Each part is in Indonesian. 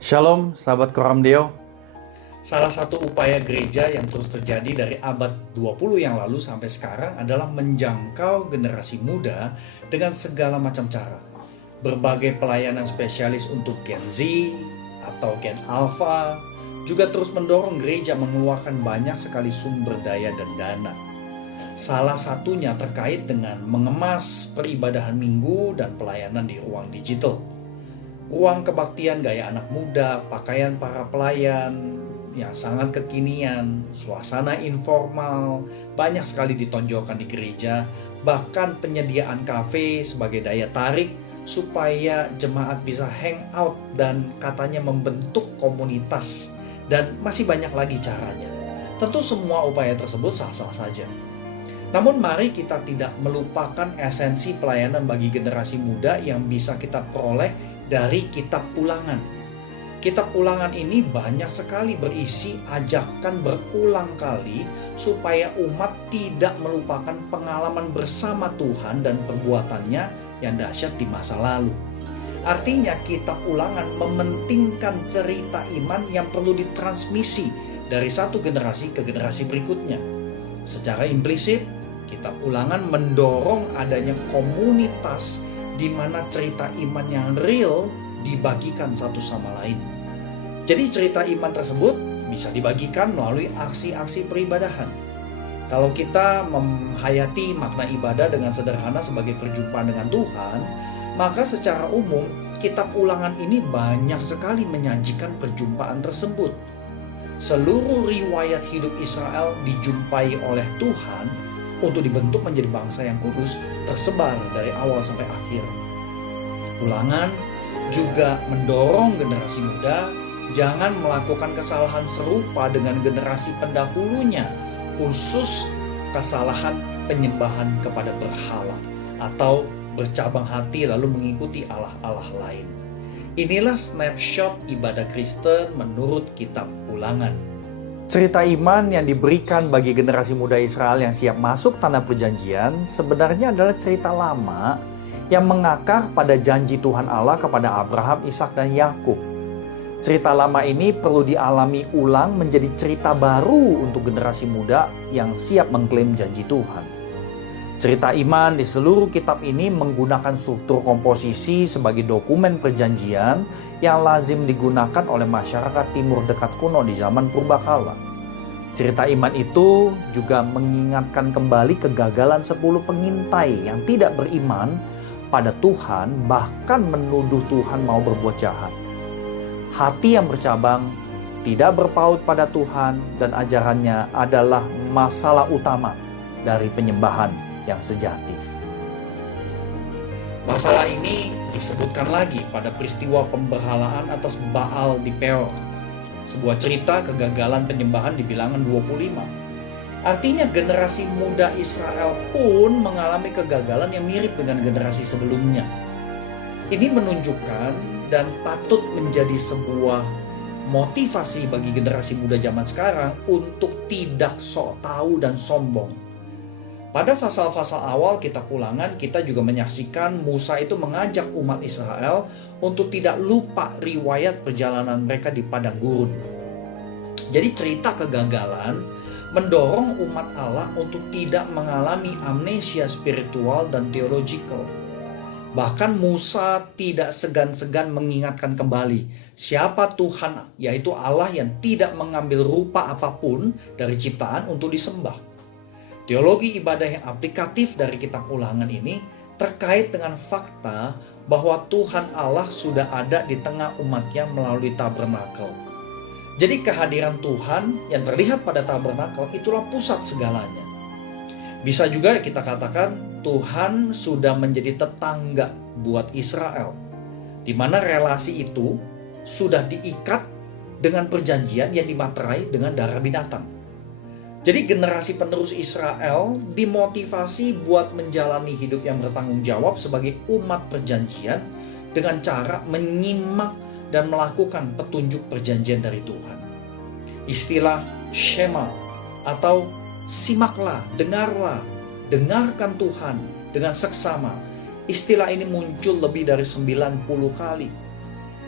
Shalom, sahabat Koram Deo. Salah satu upaya gereja yang terus terjadi dari abad 20 yang lalu sampai sekarang adalah menjangkau generasi muda dengan segala macam cara. Berbagai pelayanan spesialis untuk Gen Z atau Gen Alpha juga terus mendorong gereja mengeluarkan banyak sekali sumber daya dan dana. Salah satunya terkait dengan mengemas peribadahan minggu dan pelayanan di ruang digital. Ruang kebaktian gaya anak muda, pakaian para pelayan yang sangat kekinian, suasana informal, banyak sekali ditonjolkan di gereja, bahkan penyediaan kafe sebagai daya tarik supaya jemaat bisa hangout dan katanya membentuk komunitas, dan masih banyak lagi caranya. Tentu semua upaya tersebut sah-sah saja. Namun mari kita tidak melupakan esensi pelayanan bagi generasi muda yang bisa kita peroleh dari kitab ulangan. Kitab ulangan ini banyak sekali berisi ajakan berulang kali supaya umat tidak melupakan pengalaman bersama Tuhan dan perbuatannya yang dahsyat di masa lalu. Artinya kitab ulangan mementingkan cerita iman yang perlu ditransmisi dari satu generasi ke generasi berikutnya. Secara implisit, kitab ulangan mendorong adanya komunitas di mana cerita iman yang real dibagikan satu sama lain. Jadi cerita iman tersebut bisa dibagikan melalui aksi-aksi peribadahan. Kalau kita menghayati makna ibadah dengan sederhana sebagai perjumpaan dengan Tuhan, maka secara umum kitab ulangan ini banyak sekali menyajikan perjumpaan tersebut. Seluruh riwayat hidup Israel dijumpai oleh Tuhan untuk dibentuk menjadi bangsa yang kudus, tersebar dari awal sampai akhir. Ulangan juga mendorong generasi muda jangan melakukan kesalahan serupa dengan generasi pendahulunya, khusus kesalahan penyembahan kepada berhala atau bercabang hati lalu mengikuti allah-allah lain. Inilah snapshot ibadah Kristen menurut kitab ulangan. Cerita iman yang diberikan bagi generasi muda Israel yang siap masuk tanah perjanjian sebenarnya adalah cerita lama yang mengakar pada janji Tuhan Allah kepada Abraham, Ishak, dan Yakub. Cerita lama ini perlu dialami ulang menjadi cerita baru untuk generasi muda yang siap mengklaim janji Tuhan. Cerita iman di seluruh kitab ini menggunakan struktur komposisi sebagai dokumen perjanjian yang lazim digunakan oleh masyarakat timur dekat kuno di zaman purbakala. Cerita iman itu juga mengingatkan kembali kegagalan 10 pengintai yang tidak beriman pada Tuhan, bahkan menuduh Tuhan mau berbuat jahat. Hati yang bercabang, tidak berpaut pada Tuhan, dan ajarannya adalah masalah utama dari penyembahan yang sejati. Masalah ini disebutkan lagi pada peristiwa pemberhalaan atas Baal di Peor, sebuah cerita kegagalan penyembahan di Bilangan 25. Artinya generasi muda Israel pun mengalami kegagalan yang mirip dengan generasi sebelumnya. Ini menunjukkan dan patut menjadi sebuah motivasi bagi generasi muda zaman sekarang untuk tidak sok tahu dan sombong. Pada pasal-pasal awal kitab ulangan, kita juga menyaksikan Musa itu mengajak umat Israel untuk tidak lupa riwayat perjalanan mereka di padang gurun. Jadi cerita kegagalan mendorong umat Allah untuk tidak mengalami amnesia spiritual dan theological. Bahkan Musa tidak segan-segan mengingatkan kembali siapa Tuhan, yaitu Allah yang tidak mengambil rupa apapun dari ciptaan untuk disembah. Teologi ibadah yang aplikatif dari kitab ulangan ini terkait dengan fakta bahwa Tuhan Allah sudah ada di tengah umatnya melalui tabernakel. Jadi kehadiran Tuhan yang terlihat pada tabernakel itulah pusat segalanya. Bisa juga kita katakan Tuhan sudah menjadi tetangga buat Israel, di mana relasi itu sudah diikat dengan perjanjian yang dimaterai dengan darah binatang. Jadi generasi penerus Israel dimotivasi buat menjalani hidup yang bertanggung jawab sebagai umat perjanjian dengan cara menyimak dan melakukan petunjuk perjanjian dari Tuhan. Istilah Shema atau simaklah, dengarlah, dengarkan Tuhan dengan seksama. Istilah ini muncul lebih dari 90 kali.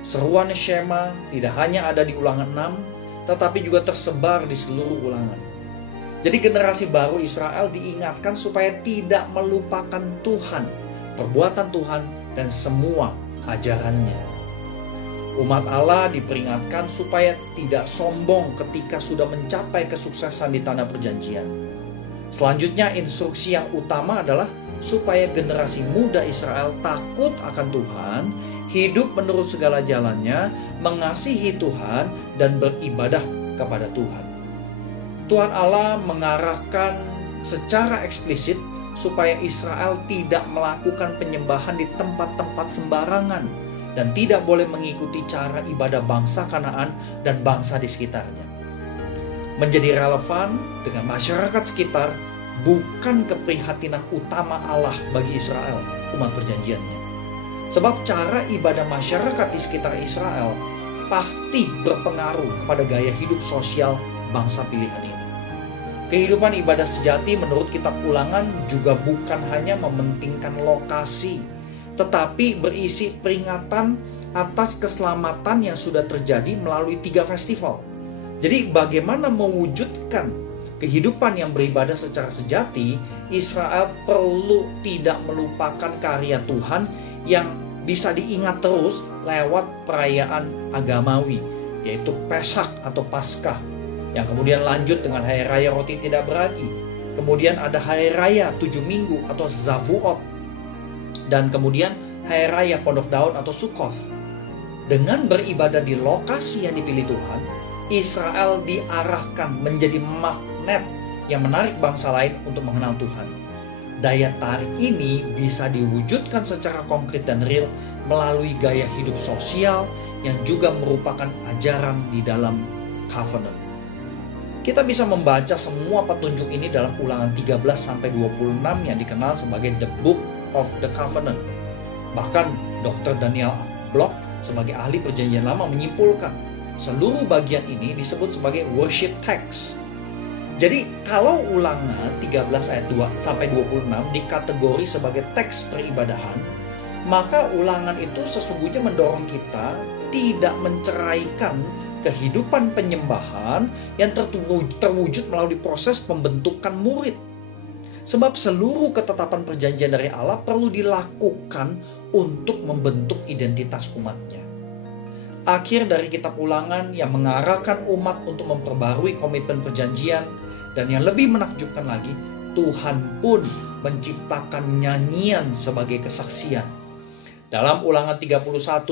Seruan Shema tidak hanya ada di Ulangan 6, tetapi juga tersebar di seluruh ulangan. Jadi generasi baru Israel diingatkan supaya tidak melupakan Tuhan, perbuatan Tuhan, dan semua ajarannya. Umat Allah diperingatkan supaya tidak sombong ketika sudah mencapai kesuksesan di tanah perjanjian. Selanjutnya instruksi yang utama adalah supaya generasi muda Israel takut akan Tuhan, hidup menurut segala jalannya, mengasihi Tuhan, dan beribadah kepada Tuhan. Tuhan Allah mengarahkan secara eksplisit supaya Israel tidak melakukan penyembahan di tempat-tempat sembarangan dan tidak boleh mengikuti cara ibadah bangsa Kanaan dan bangsa di sekitarnya. Menjadi relevan dengan masyarakat sekitar bukan keprihatinan utama Allah bagi Israel, umat perjanjiannya. Sebab cara ibadah masyarakat di sekitar Israel pasti berpengaruh pada gaya hidup sosial bangsa pilihan ini. Kehidupan ibadah sejati menurut kitab Ulangan juga bukan hanya mementingkan lokasi, tetapi berisi peringatan atas keselamatan yang sudah terjadi melalui 3 festival. Jadi bagaimana mewujudkan kehidupan yang beribadah secara sejati, Israel perlu tidak melupakan karya Tuhan yang bisa diingat terus lewat perayaan agamawi, yaitu Pesak atau Paskah, yang kemudian lanjut dengan Hari Raya Roti Tidak Beragi. Kemudian ada Hari Raya 7 Minggu atau Zavuot, dan kemudian Hari Raya Pondok Daun atau Sukkoth. Dengan beribadah di lokasi yang dipilih Tuhan, Israel diarahkan menjadi magnet yang menarik bangsa lain untuk mengenal Tuhan. Daya tarik ini bisa diwujudkan secara konkret dan real melalui gaya hidup sosial yang juga merupakan ajaran di dalam covenant. Kita bisa membaca semua petunjuk ini dalam Ulangan 13-26 yang dikenal sebagai The Book of the Covenant. Bahkan Dr. Daniel Block sebagai ahli perjanjian lama menyimpulkan seluruh bagian ini disebut sebagai worship text. Jadi kalau Ulangan 13 ayat 2-26 dikategori sebagai teks peribadahan, maka Ulangan itu sesungguhnya mendorong kita tidak menceraikan kehidupan penyembahan yang terwujud melalui proses pembentukan murid. Sebab seluruh ketetapan perjanjian dari Allah perlu dilakukan untuk membentuk identitas umatnya. Akhir dari kitab Ulangan yang mengarahkan umat untuk memperbarui komitmen perjanjian, dan yang lebih menakjubkan lagi, Tuhan pun menciptakan nyanyian sebagai kesaksian. Dalam Ulangan 31-32,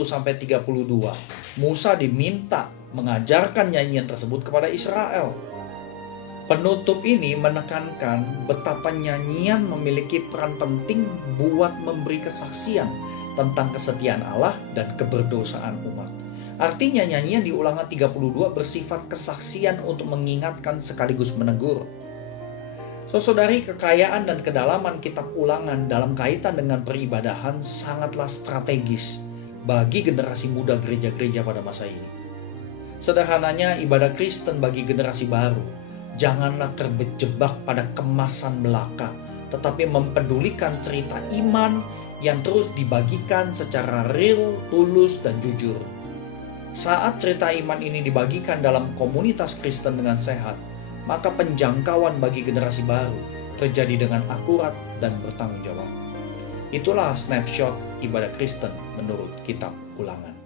Musa diminta mengajarkan nyanyian tersebut kepada Israel. Penutup ini menekankan betapa nyanyian memiliki peran penting buat memberi kesaksian tentang kesetiaan Allah dan keberdosaan umat. Artinya nyanyian di Ulangan 32 bersifat kesaksian untuk mengingatkan sekaligus menegur. Saudari, kekayaan dan kedalaman kitab Ulangan dalam kaitan dengan peribadahan sangatlah strategis bagi generasi muda gereja-gereja pada masa ini. Sederhananya, ibadah Kristen bagi generasi baru janganlah terjebak pada kemasan belaka, tetapi mempedulikan cerita iman yang terus dibagikan secara real, tulus, dan jujur. Saat cerita iman ini dibagikan dalam komunitas Kristen dengan sehat, maka penjangkauan bagi generasi baru terjadi dengan akurat dan bertanggung jawab. Itulah snapshot ibadah Kristen menurut kitab Ulangan.